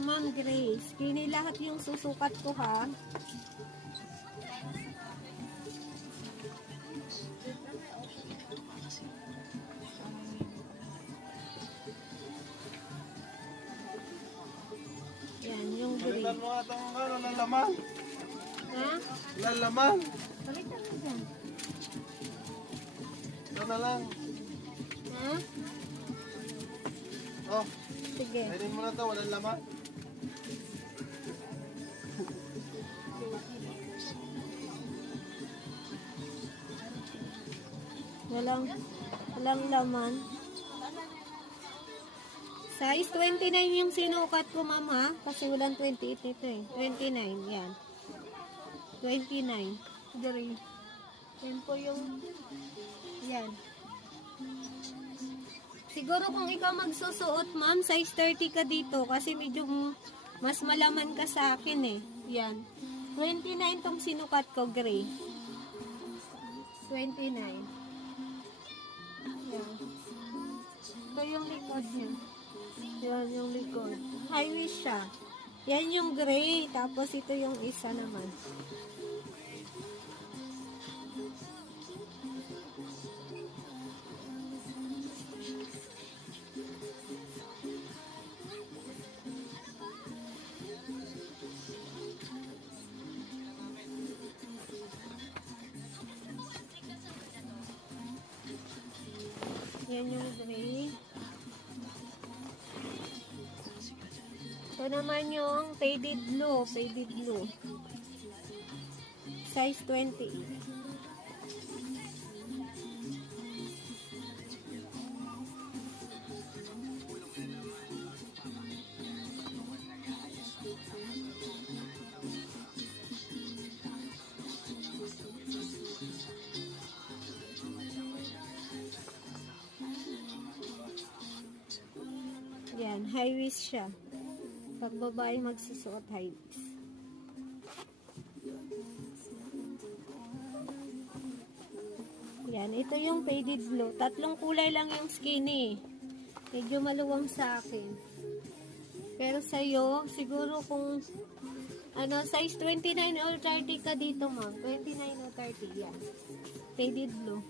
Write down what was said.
Ma'am Grace. Kini lahat yung susukat ko ha. Yan, yung gray. Palitan mo nga itong lalaman. Ha? Lalaman. Palitan mo dyan. Ito na lang. Ha? Oh, Sige. kainin mo na ito. Walang laman. Walang laman. Size 29 yung sinukat ko, ma'am, ha? Kasi walang 28 nito eh. 29, yan. 29. Dari. Yan po yung... Yan. Siguro kung ikaw magsusuot, ma'am, size 30 ka dito. Kasi medyo mas malaman ka sa akin eh. Yan. 29 tong sinukat ko, gray. 29. Yan. Ito yung likod niya. Yan yung likod. High waist siya. Yan yung gray. Tapos ito yung isa naman. Yan yung gray. Ito naman yung faded blue. Faded blue. Size 20. Yan, high waist siya. Pag babae magsusuot high waist. Yan, ito yung faded blue. Tatlong kulay lang yung skinny. Medyo maluwang sa akin. Pero sa'yo, siguro kung size 29 or 30 ka dito, ma'am. 29 or 30, yan. Faded blue.